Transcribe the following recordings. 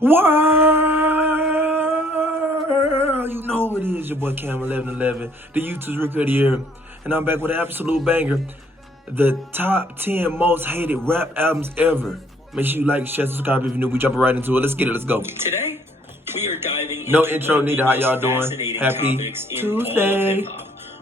World, you know who it is, your boy Cam1111, the YouTube's Rick of the Year, and I'm back with an absolute banger, the top 10 most hated rap albums ever. Make sure you like, share, subscribe if you're new. We jumping right into it. Let's get it. Let's go. Today, we are diving No into intro needed. How y'all doing? Happy Tuesday.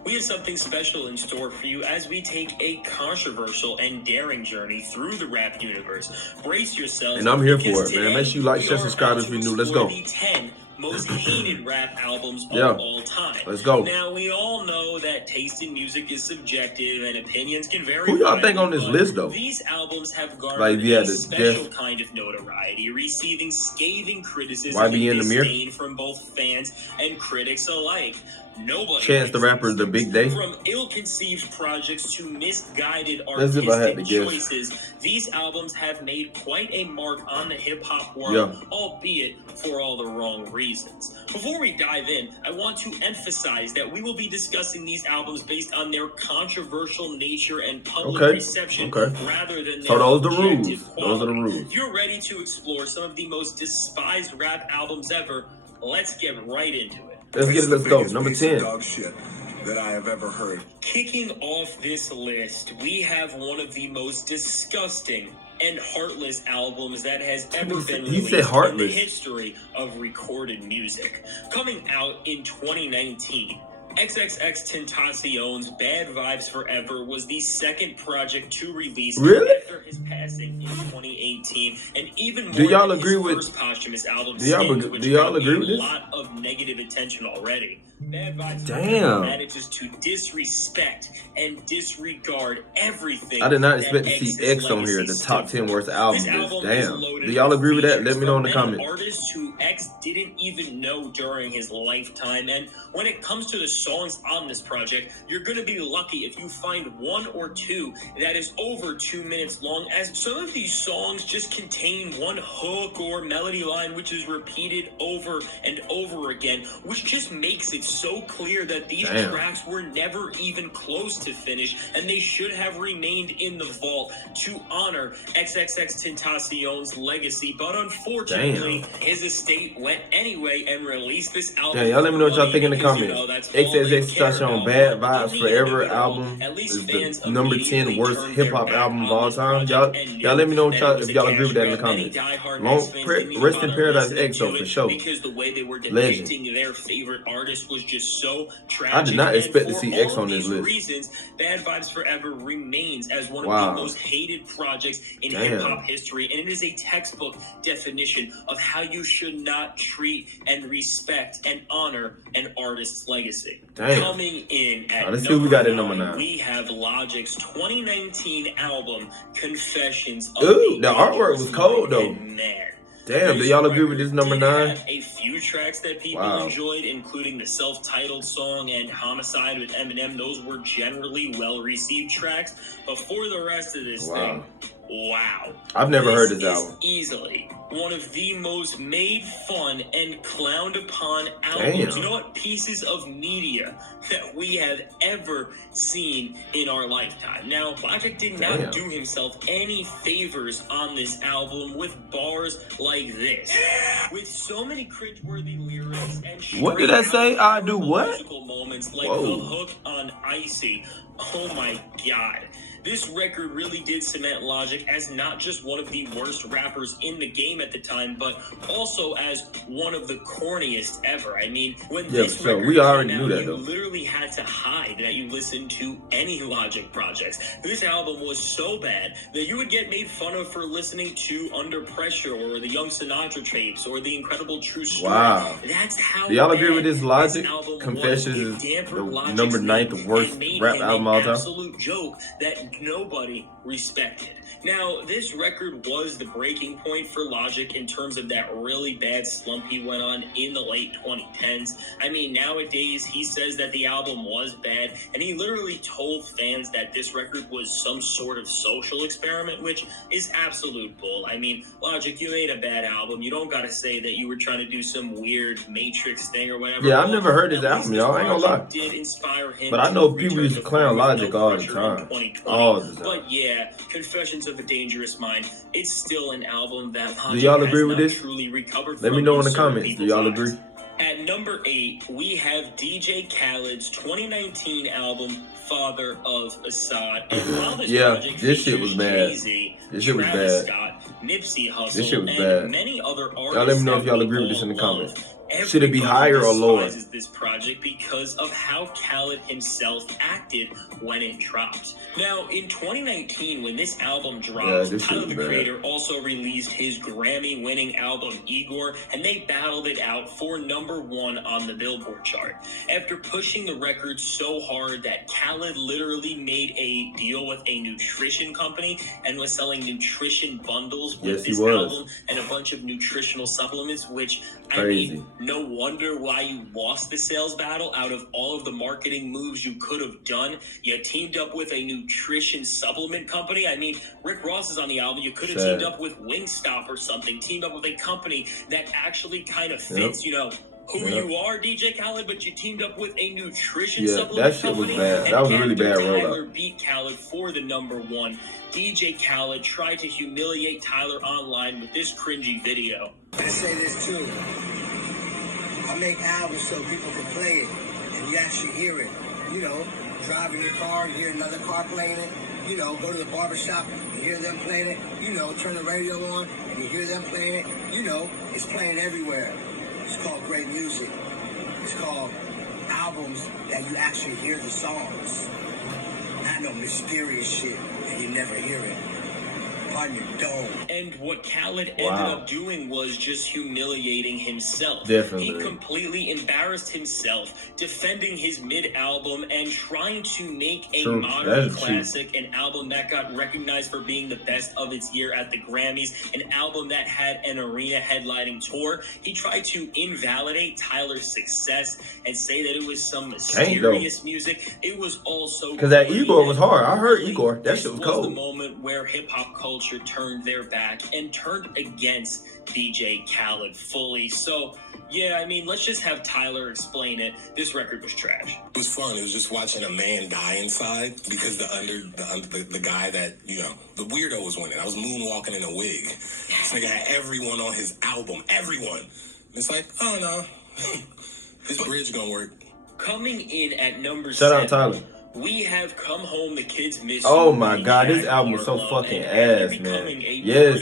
We have something special in store for you as we take a controversial and daring journey through the rap universe. Brace yourselves. And I'm here for it, man. Make sure you like, share, subscribe if you're new. Let's go. The 10 most hated rap albums of all time. Let's go. Now, we all know that taste in music is subjective and opinions can vary. Who y'all think on this list, though? These albums have garnered a special kind of notoriety, receiving scathing criticism and disdain from both fans and critics alike. Nobody Chance the Rapper, The Big Day. From ill-conceived projects to misguided artistic choices, these albums have made quite a mark on the hip-hop world, albeit for all the wrong reasons. Before we dive in, I want to emphasize that we will be discussing these albums based on their controversial nature and public reception rather than their objective quality. Those are the rules. If you're ready to explore some of the most despised rap albums ever, let's get right into it. Let's get it. Let's go. Number 10. Dog shit that I have ever heard. Kicking off this list, we have one of the most disgusting and heartless albums that has ever been released in the history of recorded music. Coming out in 2019, XXXTentacion's Bad Vibes Forever was the second project to release after his passing in 2018, and even more than his first posthumous album, which got a lot of negative attention already. Bad Vibes Forever manages to disrespect and disregard everything. I did not expect to see X on here, the top 10 worst albums. Damn. Do y'all agree with that? Let me know in the comments. Artists who X didn't even know during his lifetime, and when it comes to the songs on this project, you're going to be lucky if you find one or two that is over 2 minutes long, as some of these songs just contain one hook or melody line which is repeated over and over again, which just makes it so clear that these tracks were never even close to finish, and they should have remained in the vault to honor XXXTentacion's legacy. But unfortunately, his estate went anyway and released this album. Y'all let me know what y'all think in the comments. XXXTentacion Bad Vibes Forever album is the number 10 worst hip hop album of all time. Y'all let me know if y'all agree with that in the comments. Rest in Paradise X though, for sure. Because the way they were depicting their favorite artist was just so tragic. I did not expect to see X on this list. Reasons, Bad Vibes Forever remains as one of the most hated projects in hip-hop history, and it is a textbook definition of how you should not treat and respect and honor an artist's legacy. Coming in at let's see what we got at number 9. We have Logic's 2019 album, Confessions of the artwork was cold though. Man. Damn, do y'all agree with this number 9? A few tracks that people enjoyed, including the self-titled song and Homicide with Eminem. Those were generally well-received tracks. But for the rest of this thing, I've never heard this album. Easily one of the most made fun and clowned upon albums. You know what? Pieces of media that we have ever seen in our lifetime. Now, Logic did not do himself any favors on this album with bars like this. With so many cringeworthy lyrics and what did I say? I do what? Musical moments like the hook on Icy. Oh my God. This record really did cement Logic as not just one of the worst rappers in the game at the time, but also as one of the corniest ever. I mean, when this record we already came out, knew that, you though. literally had to hide that you listened to any Logic projects. This album was so bad that you would get made fun of for listening to Under Pressure or the Young Sinatra tapes or the Incredible True Story. That's how. Do y'all agree with this? Logic Confessions is the number 9th worst rap album of all time. Absolute joke that nobody respected. Now, this record was the breaking point for Logic in terms of that really bad slump he went on in the late 2010s. I mean, nowadays, he says that the album was bad, and he literally told fans that this record was some sort of social experiment, which is absolute bull. I mean, Logic, you made a bad album. You don't gotta say that you were trying to do some weird Matrix thing or whatever. Yeah, I've never heard this album, y'all. I ain't gonna lie. Did inspire him, but I know people used to clown Logic all the time. all the time. But yeah, Confessions of a Dangerous Mind, it's still an album that do y'all agree with has this? truly recovered Let from me know in the certain comments. Do people's y'all eyes. agree? At number 8, we have DJ Khaled's 2019 album, Father of Assad. And while this Yeah, project this shit was features bad. Jay-Z, This shit was Travis bad. Scott, Nipsey Hussle, This shit was and bad. many other artists, Y'all let me know if y'all that agree with we this in the all comments. love, Should it be higher or lower? Everybody despises this project because of how Khaled himself acted when it dropped. Now, in 2019, when this album dropped, this shit Tyler, was the bad. Creator, also released his Grammy-winning album, Igor, and they battled it out for number 1 on the Billboard chart. After pushing the record so hard that Khaled literally made a deal with a nutrition company and was selling nutrition bundles with Yes, he this was. album and a bunch of nutritional supplements, which, Crazy. I mean, no wonder why you lost the sales battle. Out of all of the marketing moves you could have done, you teamed up with a nutrition supplement company. I mean, Rick Ross is on the album. You could have teamed up with Wingstop or something, teamed up with a company that actually kind of fits, you know, who you are, DJ Khaled, but you teamed up with a nutrition supplement that shit was company. bad. That was a really after bad Tyler rollout. beat Khaled for the number 1, DJ Khaled tried to humiliate Tyler online with this cringy video. I say this too. I make albums so people can play it and you actually hear it. You know, driving your car, you hear another car playing it. You know, go to the barbershop, you hear them playing it. You know, turn the radio on and you hear them playing it. You know, it's playing everywhere. It's called great music. It's called albums that you actually hear the songs. Not no mysterious shit and you never hear it. On your dome. And what Khaled ended up doing was just humiliating himself. Definitely. He completely embarrassed himself, defending his mid-album and trying to make a modern classic, an album that got recognized for being the best of its year at the Grammys, an album that had an arena headlining tour. He tried to invalidate Tyler's success and say that it was some mysterious music. It was also because that Igor was hard. I heard Igor. That shit was cold. The moment where hip-hop culture turned their back and turned against DJ Khaled fully. So, yeah, I mean, let's just have Tyler explain it. This record was trash. It was fun. It was just watching a man die inside because the guy that, you know, the weirdo was winning. I was moonwalking in a wig. This nigga had everyone on his album. Everyone. It's like, oh no, this bridge gonna work. Coming in at number 7. Shout out Tyler. We have Come Home, The Kids Miss You. Oh my God, this album was so fucking ass, man. Yes,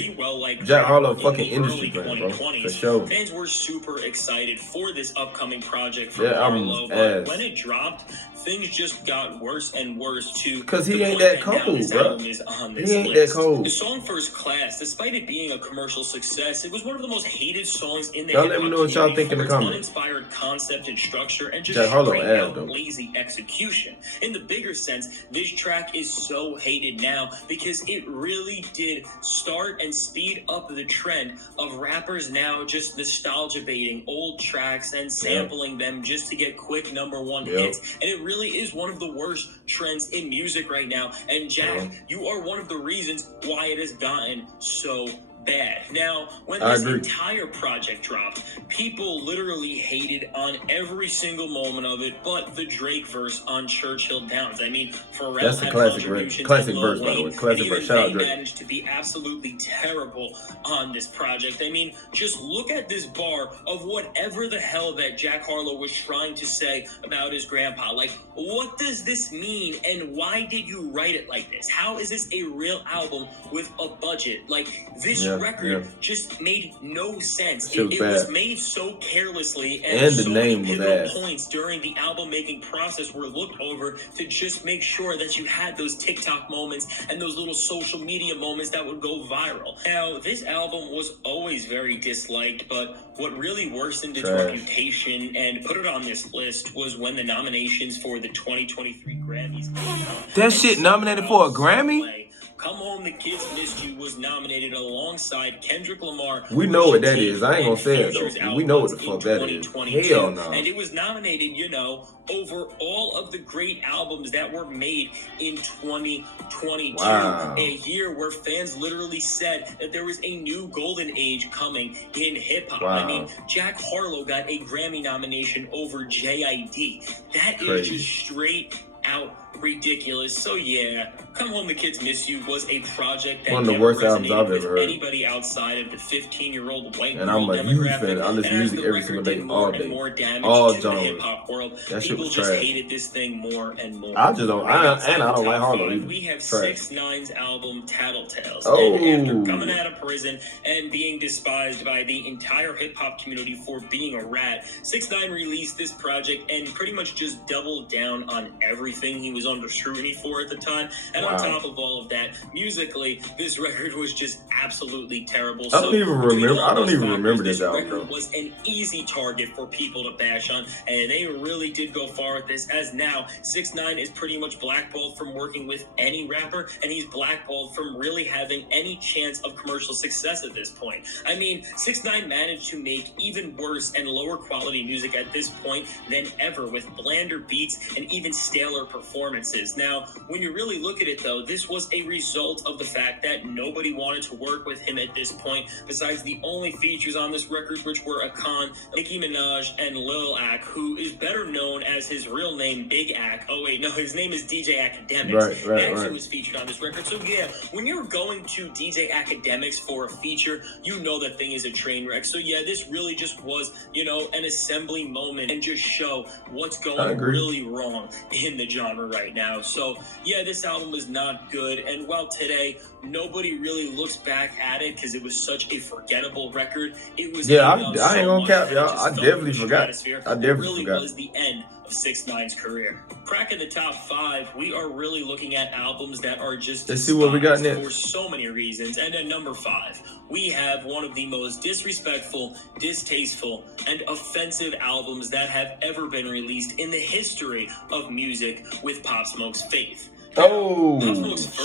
Jack Harlow fucking industry fan, bro, for sure. Fans were super excited for this upcoming project from That album Harlow, was but ass. when it dropped, things just got worse and worse too. Because he ain't that cold, bro. He ain't that cold. The song First Class, despite it being a commercial success, it was one of the most hated songs in the Y'all let me know what y'all think in the comments. Uninspired concept and structure and just Jack Harlow straight ass, out though. lazy execution. In the bigger sense, this track is so hated now because it really did start and speed up the trend of rappers now just nostalgia baiting old tracks and sampling them just to get quick number 1 hits. And it really is one of the worst trends in music right now. And Jack, you are one of the reasons why it has gotten so bad. Now, when this entire project dropped, people literally hated on every single moment of it, but the Drake verse on Churchill Downs. I mean, Pharrell That's a had classic contributions, classic and verse, Lil by the way. Wayne, Classic and verse. even Shout out they Drake. managed to be absolutely terrible on this project. I mean, just look at this bar of whatever the hell that Jack Harlow was trying to say about his grandpa. Like, what does this mean, and why did you write it like this? How is this a real album with a budget? Like, this record just made no sense. It was made so carelessly, and the so name many was pivotal ass. points during the album making process were looked over to just make sure that you had those TikTok moments and those little social media moments that would go viral. Now, this album was always very disliked, but what really worsened its reputation and put it on this list was when the nominations for the 2023 Grammys came out. That shit nominated for a Grammy? Come Home, The Kids Missed You was nominated alongside Kendrick Lamar. We know what that is. I ain't gonna say it though. We know what the fuck that is. Hell no. And it was nominated, you know, over all of the great albums that were made in 2022. Wow. A year where fans literally said that there was a new golden age coming in hip hop. Wow. I mean, Jack Harlow got a Grammy nomination over JID. That is just straight out ridiculous. So yeah, Come Home the Kids Miss You was a project that One of the never worst albums resonated I've with ever heard. anybody outside of the 15-year-old white And girl I'm a huge demographic. fan. I listen to And as music the every record single day, did all more day. and more damage All to the genres. hip-hop world, That shit people was just trash. hated this thing more and more. I just don't. I don't like Top Harlow five, either. we have Trash. 6ix9ine's album Tattletales. Oh. And after coming out of prison and being despised by the entire hip-hop community for being a rat, 6ix9ine released this project and pretty much just doubled down on everything he was under scrutiny for at the time. And on top of all of that, musically, this record was just absolutely terrible. I don't even remember this album, record was an easy target for people to bash on, and they really did go far with this, as now 6ix9ine is pretty much blackballed from working with any rapper, and he's blackballed from really having any chance of commercial success at this point. I mean, 6ix9ine managed to make even worse and lower quality music at this point than ever, with blander beats and even staler performances. Now, when you really look at it though, this was a result of the fact that nobody wanted to work with him at this point, besides the only features on this record, which were Akon, Nicki Minaj, and Lil Ak, who is better known as his real name, Big Ak. Oh wait, no, his name is DJ Akademiks. Right. Was featured on this record. So yeah, when you're going to DJ Akademiks for a feature, you know that thing is a train wreck. So yeah, this really just was, an assembly moment and just show what's going really wrong in the genre right now. So yeah, this album was not good. And while today nobody really looks back at it because it was such a forgettable record, it was I ain't gonna cap, y'all. I definitely forgot. It really was the end of 6ix9ine's career. Cracking the top 5, we are really looking at albums that are just let's see what we got next for so many reasons. And at number 5, we have one of the most disrespectful, distasteful, and offensive albums that have ever been released in the history of music, with Pop Smoke's Faith. Oh,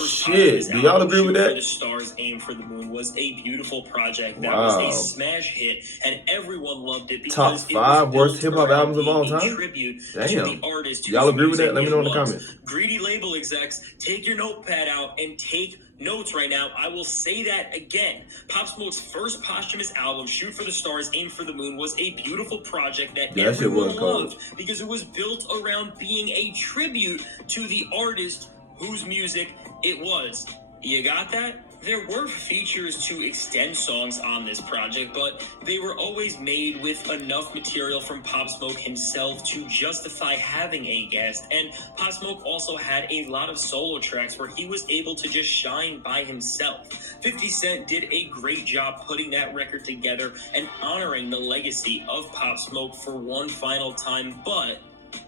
shit. Do y'all agree with that? The Stars, Aim for the Moon was a beautiful project that was a smash hit, and everyone loved it because top 5 worst hip-hop albums of all time? Damn. Y'all agree with that? Let me know in the comments. Greedy label execs, take your notepad out and take notes right now. I will say that again. Pop Smoke's first posthumous album, Shoot for the Stars, Aim for the Moon, was a beautiful project that everyone loved because it was built around being a tribute to the artist whose music it was. You got that? There were features to extend songs on this project, but they were always made with enough material from Pop Smoke himself to justify having a guest. And Pop Smoke also had a lot of solo tracks where he was able to just shine by himself. 50 Cent did a great job putting that record together and honoring the legacy of Pop Smoke for one final time, but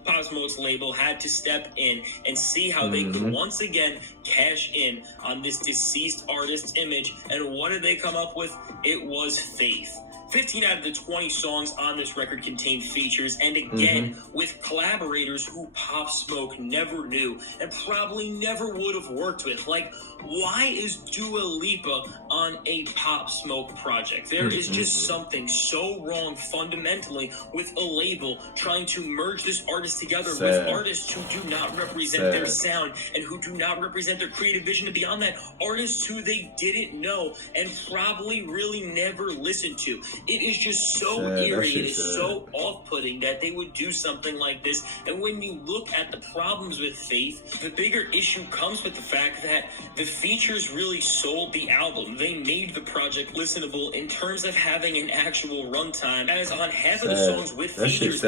Pop Smoke's label had to step in and see how they could once again cash in on this deceased artist's image. And what did they come up with? It was Faith. 15 out of the 20 songs on this record contain features, and again, with collaborators who Pop Smoke never knew and probably never would have worked with. Like, why is Dua Lipa on a Pop Smoke project? There is just something so wrong fundamentally with a label trying to merge this artist together with artists who do not represent their sound and who do not represent their creative vision. And beyond that, artists who they didn't know and probably really never listened to. It is just so eerie, it is so off-putting that they would do something like this. And when you look at the problems with Faith, the bigger issue comes with the fact that the features really sold the album. They made the project listenable in terms of having an actual runtime, as on half of the songs with features,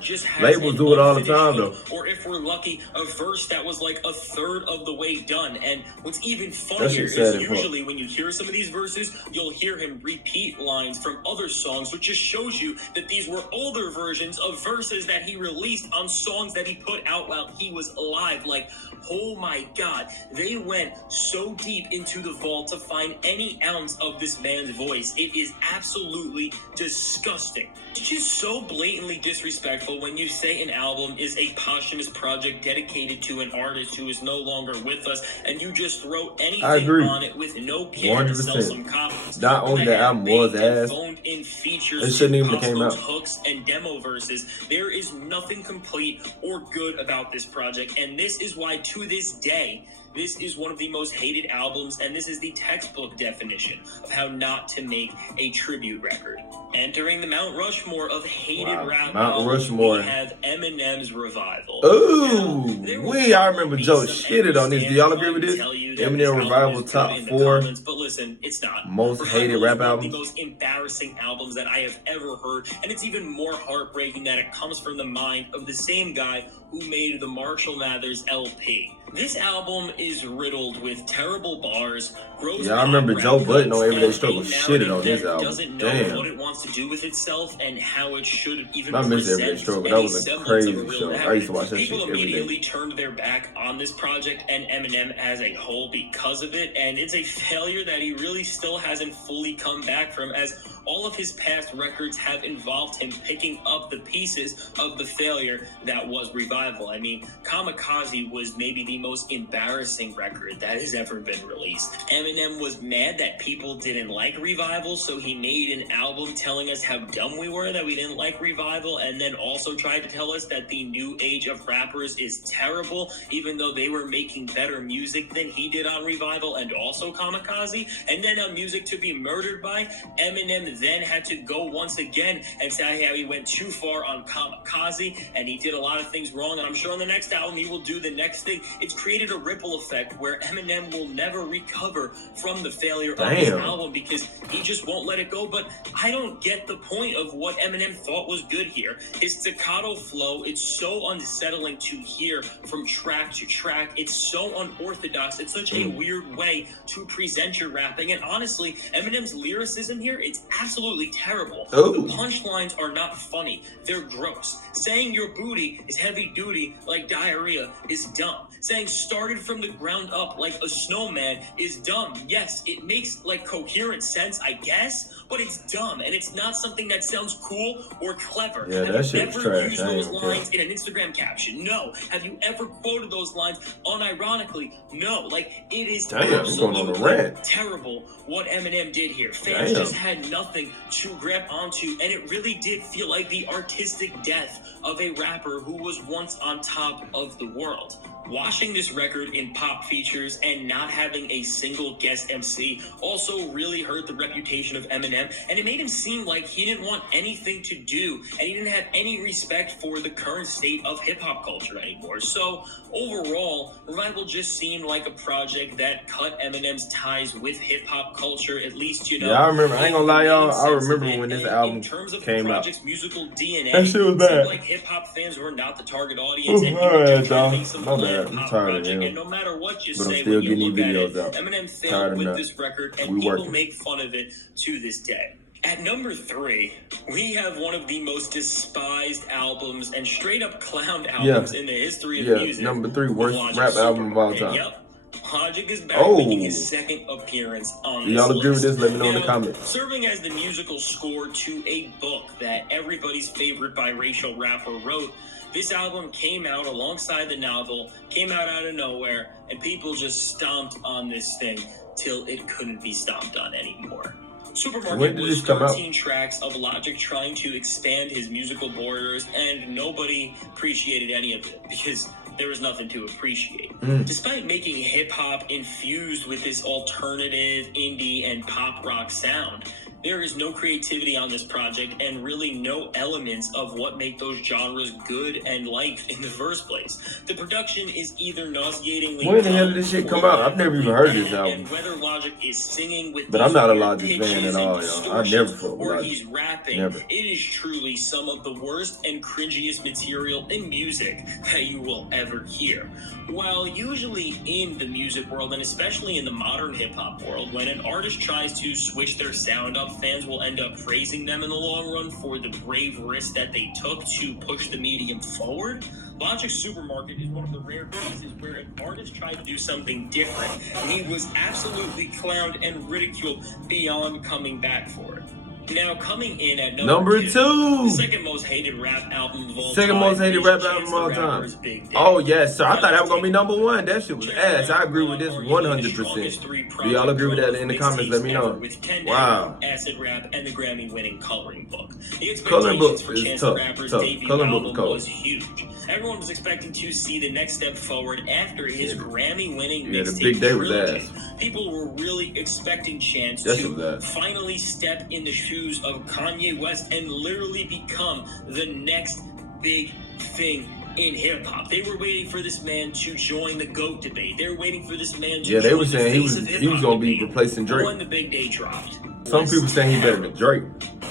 just has labels do it all the time though. Or if we're lucky, a verse that was like a third of the way done. And what's even funnier is usually when you hear some of these verses, you'll hear him repeat lines from other songs, which just shows you that these were older versions of verses that he released on songs that he put out while he was alive. Like, oh my God, they went so deep into the vault to find any ounce of this man's voice. It is absolutely disgusting. It's just so blatantly disrespectful when you say an album is a posthumous project dedicated to an artist who is no longer with us, and you just throw anything on it with no care to sell some copies. Not only the album was ass, in features, it shouldn't even have came out. Hooks and demo verses. There is nothing complete or good about this project, and this is why to this day this is one of the most hated albums, and this is the textbook definition of how not to make a tribute record. Entering the Mount Rushmore of hated rap albums, we have Eminem's Revival. Ooh, I remember Joe shitted on this. Do y'all agree with this? Eminem Revival top 4 but listen, it's not. most hated rap albums. The most embarrassing albums that I have ever heard, and it's even more heartbreaking that it comes from the mind of the same guy who made the Marshall Mathers LP. This album is riddled with terrible bars, gross. Yeah, I remember Joe Budden on Everyday Struggle shitted on this album. Doesn't know what it wants to do with itself and how it should even I miss Everyday Struggle. That was a crazy show. I used to watch that shit People every day. immediately turned their back on this project and Eminem as a whole because of it, and it's a failure that he really still hasn't fully come back from, as all of his past records have involved him picking up the pieces of the failure that was Revival. I mean, Kamikaze was maybe the most embarrassing record that has ever been released. Eminem was mad that people didn't like Revival, so he made an album telling us how dumb we were that we didn't like Revival, and then also tried to tell us that the new age of rappers is terrible, even though they were making better music than he did on Revival and also Kamikaze. And then on Music to Be Murdered By, Eminem then had to go once again and say how he went too far on Kamikaze and he did a lot of things wrong, and I'm sure on the next album he will do the next thing. It's created a ripple effect where Eminem will never recover from the failure of this album because he just won't let it go. But I don't get the point of what Eminem thought was good here. His staccato flow, it's so unsettling to hear from track to track. It's so unorthodox. It's such a weird way to present your rapping. And honestly, Eminem's lyricism here, it's absolutely terrible. The punchlines are not funny. They're gross. Saying your booty is heavy duty like diarrhea is dumb. Saying started from the ground up like a snowman is dumb. Yes, it makes like coherent sense, I guess, but it's dumb, and it's not something that sounds cool or clever. Yeah, that shit was trash. Have you ever used those lines in an Instagram caption? No. Have you ever quoted those lines unironically? No. Like, it is absolutely terrible what Eminem did here. Fans just had nothing to grab onto, and it really did feel like the artistic death of a rapper who was once on top of the world. Watching this record in pop features and not having a single guest MC also really hurt the reputation of Eminem, and it made him seem like he didn't want anything to do, and he didn't have any respect for the current state of hip-hop culture anymore. So overall, Revival just seemed like a project that cut Eminem's ties with hip-hop culture, at least, you know. Yeah, I remember. I ain't gonna lie, y'all. I remember when this album came out. Musical DNA, that shit was bad. Like hip-hop fans were not the target audience, and alright, y'all. My bad. I'm tired of him. And no matter what you but say, I'm still when you getting look videos at out. it, Eminem failed with this record, and we people working. make fun of it to this day. At number 3, we have one of the most despised albums and straight up clowned albums in the history of music. Number 3 worst rap album of all time. Yep. Logic is back making his second appearance on this y'all agree with list. this? Let me know in the comments. Serving as the musical score to a book that everybody's favorite biracial rapper wrote, this album came out alongside the novel, came out of nowhere, and people just stomped on this thing till it couldn't be stomped on anymore. Supermarket was 13 tracks of Logic trying to expand his musical borders, and nobody appreciated any of it because there was nothing to appreciate. Despite making hip-hop infused with this alternative, indie, and pop rock sound, there is no creativity on this project and really no elements of what make those genres good and liked in the first place. The production is either nauseatingly when the hell did this shit come out? I've never even heard this album. And whether Logic is singing with but I'm not a Logic fan at all, y'all. I never fuck with Logic. He's rapping. Never. It is truly some of the worst and cringiest material in music that you will ever hear. While usually in the music world, and especially in the modern hip-hop world, when an artist tries to switch their sound up, fans will end up praising them in the long run for the brave risk that they took to push the medium forward. Logic Supermarket is one of the rare cases where an artist tried to do something different, and he was absolutely clowned and ridiculed beyond coming back for it. Now, coming in at number 2, the second most hated rap album of all time. Second most hated rap album of all time. Oh, yes, sir. I thought that was going to be number 1. That shit was ass. I agree with this 100%. Do y'all agree with that in the comments? Let me know. Wow. Acid Rap and the Grammy-winning Coloring Book. The Coloring Book for is Chance tough. the Rapper's Tough. debut Coloring Book album is cold. was huge. Everyone was expecting to see the next step forward after his Grammy-winning Yeah, the mixtape Big Day was trilogy. ass. People were really expecting Chance Yes, it to was ass. finally step in the shoes of Kanye West and literally become the next big thing in hip-hop. They were waiting for this man to join the GOAT debate. They were waiting for this man to Yeah, they join were the saying face of he was hip-hop gonna be debate. replacing Drake. When the Big Day dropped. Some people saying he better than Drake.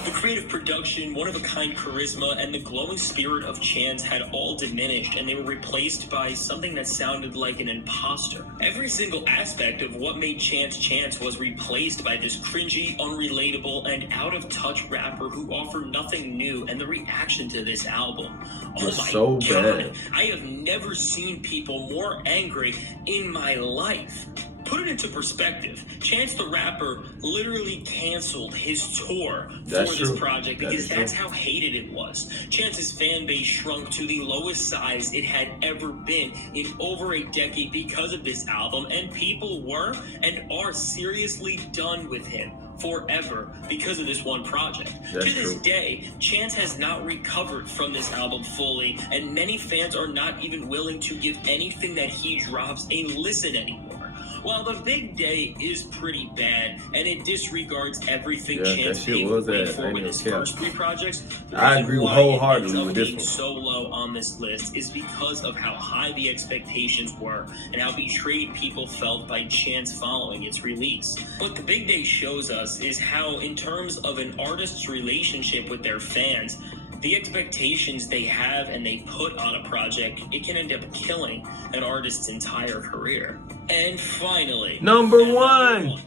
The creative production, one-of-a-kind charisma, and the glowing spirit of Chance had all diminished, and they were replaced by something that sounded like an imposter. Every single aspect of what made Chance Chance was replaced by this cringy, unrelatable, and out-of-touch rapper who offered nothing new, and the reaction to this album. Oh was my so God. bad. I have never seen people more angry in my life. Put it into perspective. Chance the Rapper literally canceled his tour That's for true. this project That because is true. that's how hated it was. Chance's fan base shrunk to the lowest size it had ever been in over a decade because of this album, and people were and are seriously done with him forever because of this one project. That's to this true. day, Chance has not recovered from this album fully, and many fans are not even willing to give anything that he drops a listen anymore. While the Big Day is pretty bad, and it disregards everything Yeah, Chance that shit paved was the way ass. I for ain't with even his care. first three projects, the I reason agree why wholeheartedly it ends with up this being one. so low on this list is because of how high the expectations were and how betrayed people felt by Chance following its release. What the Big Day shows us is how, in terms of an artist's relationship with their fans, the expectations they have and they put on a project, it can end up killing an artist's entire career. And finally, Number one.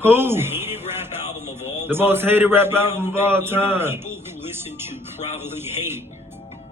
Who? the most hated rap album of all The time. most hated rap The album of album all that time. even people who listen to probably hate.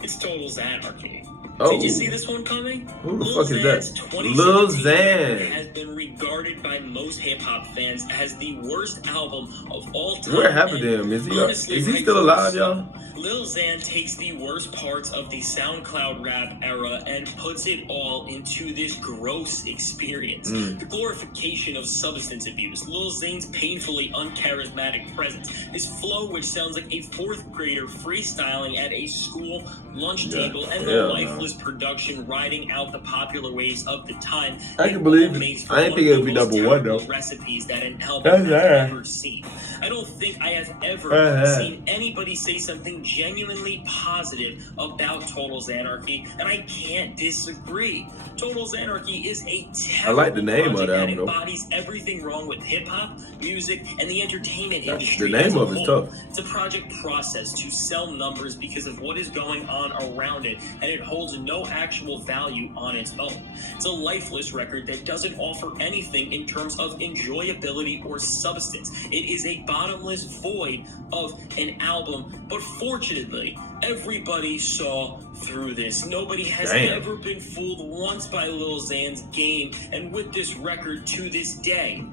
It's Total Anarchy. Oh. Did you see this one coming? Who the Lil fuck is that? Xan's 2017 Lil record Xan. has been regarded by most hip-hop fans as the worst album of all time. What happened to him? Is Honestly, he right still from alive, the y'all? start, Lil Xan takes the worst parts of the SoundCloud rap era and puts it all into this gross experience. The glorification of substance abuse, Lil Xan's painfully uncharismatic presence, his flow which sounds like a fourth grader freestyling at a school lunch Yeah. table, and the Hell no. lifeless production riding out the popular waves of the time. I can It believe all it. makes for I didn't one think it of would be the most number one, terrible though. recipes that an album That's has right. ever seen. I don't think I have ever Uh-huh. seen anybody say something genuinely positive about Total Anarchy, and I can't disagree. Total Anarchy is a terrible I like the name of project the that album, though. embodies everything wrong with hip-hop, music, and the entertainment That's- industry. the name as a of it's whole. tough. It's a project process to sell numbers because of what is going on around it, and it holds no actual value on its own. It's a lifeless record that doesn't offer anything in terms of enjoyability or substance. It is a bottomless void of an album, but fortunately, everybody saw through this. Nobody has Damn. ever been fooled once by Lil Xan's game, and with this record to this day,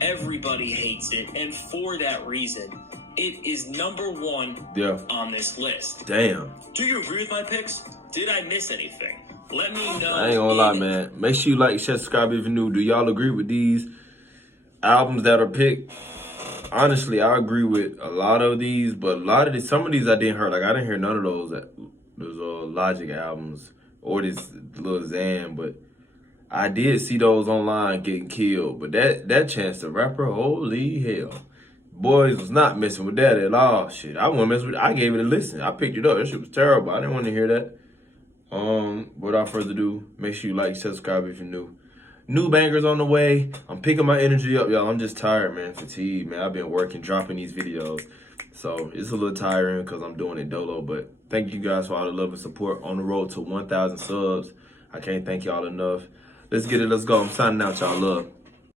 everybody hates it, and for that reason, it is number one Yeah. on this list. Damn. Do you agree with my picks? Did I miss anything? Let me know. I ain't gonna lie, in- man. Make sure you like, share, subscribe if you're new. Do y'all agree with these albums that are picked? Honestly, I agree with a lot of these, but a lot of these, some of these I didn't hear. Like I didn't hear none of those Logic albums or this Lil Xan, but I did see those online getting killed. But that Chance the Rapper, holy hell. Boys was not messing with that at all. Shit, I wasn't messing with it. I gave it a listen. I picked it up. That shit was terrible. I didn't want to hear that. Without further ado, make sure you like, subscribe if you're new. New bangers on the way. I'm picking my energy up, y'all. I'm just tired, man. Fatigued, man. I've been working, dropping these videos. So it's a little tiring because I'm doing it dolo. But thank you guys for all the love and support on the road to 1,000 subs. I can't thank y'all enough. Let's get it. Let's go. I'm signing out, y'all. Love.